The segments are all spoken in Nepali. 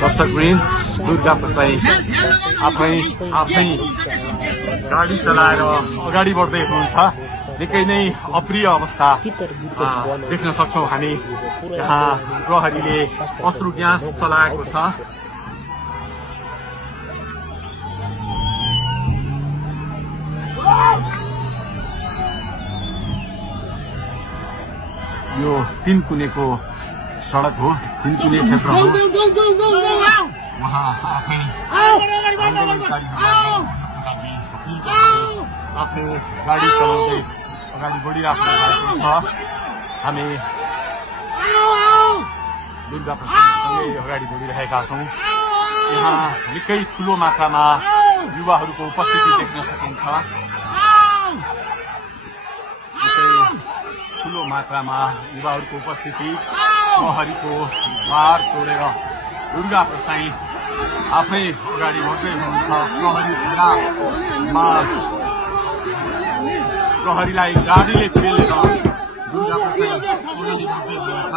दर्शकवृन्द दुर्गा प्रसाई आफै गाडी चलाएर अगाडि बढ्दै हुनुहुन्छ। निकै नै अप्रिय अवस्था देख्न सक्छौं हामी। यहाँ प्रहरीले अश्रु ग्यास चलाएको छ। यो तीनकुनेको सडक हो, तीनकुने क्षेत्र हो। उहाँ आफै गाडी चलाउँदै अगाडि बढिराख्नु भएको छ। हामी दुर्गा प्रसादसँगै अगाडि बढिरहेका छौँ। यहाँ निकै ठुलो मात्रामा युवाहरूको उपस्थिति देख्न सकिन्छ। ठुलो मात्रामा युवाहरूको उपस्थिति, प्रहरीको बार तोडेर दुर्गा प्रसाई आफै अगाडि बढ्दै हुनुहुन्छ। प्रहरीलाई गाडीले पेलेर दुर्गा प्रसाई अगाडि बढ्दै हुनुहुन्छ।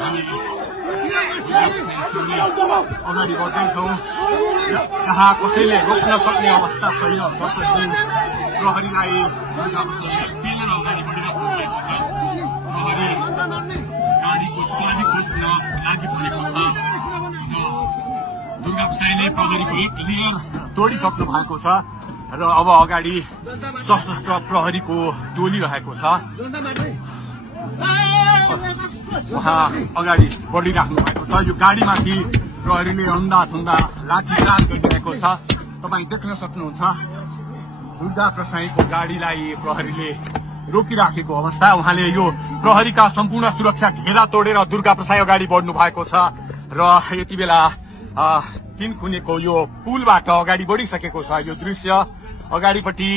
हामी दुर्गा प्रसाईसँगै अगाडि बढ्दैछौँ। यहाँ कसैले रोक्न सक्ने अवस्था छैन। दर्शकवृन्द प्रहरीलाई दुर्गा प्रसाईले पेलेर अगाडि बढिरहेको भएको छ। प्रहरी गाडीको चाबी खोज्न लागि परेको छ। दुर्गा प्रसाईले प्रहरीको एक लेयर तोडिसक्नु भएको छ र अब अगाडि सशस्त्र प्रहरीको टोली रहेको छ। उहाँ अगाडि बढिराख्नु भएको छ। यो गाडीमाथि प्रहरीले अन्धाधुन्दा लाठीचार्ज गरिरहेको छ। तपाईँ देख्न सक्नुहुन्छ दुर्गा प्रसाईको गाडीलाई प्रहरीले रोकिराखेको अवस्था। उहाँले यो प्रहरीका सम्पूर्ण सुरक्षा घेरा तोडेर दुर्गा प्रसाई अगाडि बढ्नु भएको छ र यति बेला तीनकुनेको यो पुलबाट अगाडि बढिसकेको छ। यो दृश्य अगाडिपट्टि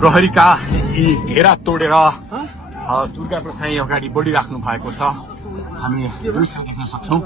प्रहरीका यी घेरा तोडेर दुर्गा प्रसाई अगाडि बढिराख्नु भएको छ। हामी दृश्य देख्न सक्छौं।